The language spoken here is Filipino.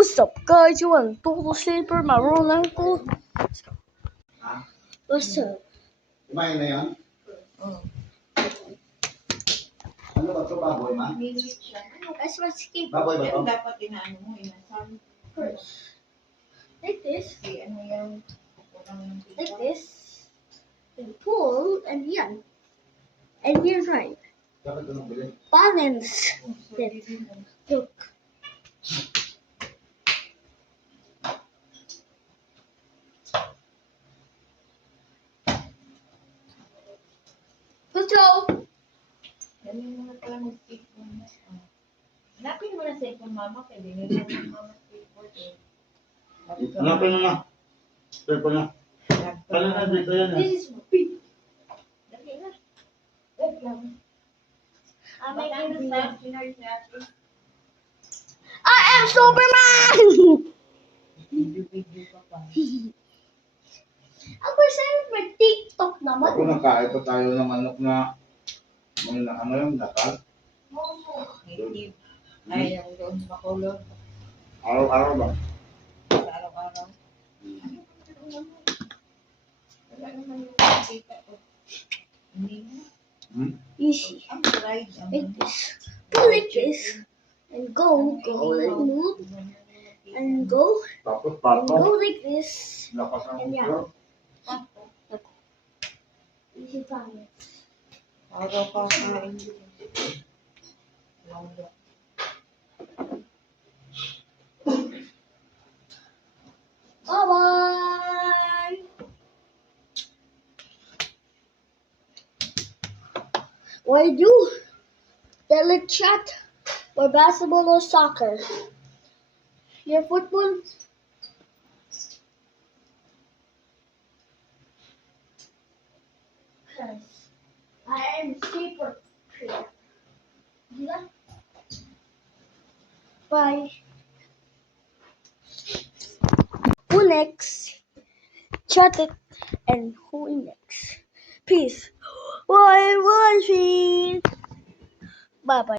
What's up, guys? You want Total Sleeper, my roll ankle? What's up? Kumain na yan? Ano ba ito? Baboy, ma? That's my skate. Baboy ba ito? Yan dapat inaano mo, inasal. First. Like this. Kasi ano yung kurang ng Like tita. this. And pull, and yeah. And here's right. Dapat ito nabili. Balance. Look. Let's go. Dali mo na pala mag-skateboard. Hanapin mo na sa ipon mama, kaya dinila ng mama skateboard eh. Hanapin mo na. Pwede ko na. Kala na dito yan eh. This is big. Dali na. Wait lang. I'm Baka making na this. natin. I am Superman! Video-video ka pa. Ako sa may TikTok naman. Ako nakain pa tayo ng manok na may na ano yung nakal. Native. Ay, yung doon sa makulog. Araw-araw ba? Sa araw-araw. Wala naman yung nakita ko. Hindi na. Easy. Ang dried. Like this. Go like this. And go like move. And go. Tapos And pato. go like this. Lakas ang And yeah. ulo. Easy balance. Araw ka kain. Langga. Bye-bye. What do? Tele chat or basketball or soccer? Your football? Cause I am super player. Yeah. Bye. Who next? Chat it and who next? Peace. Bye bye. Bye bye.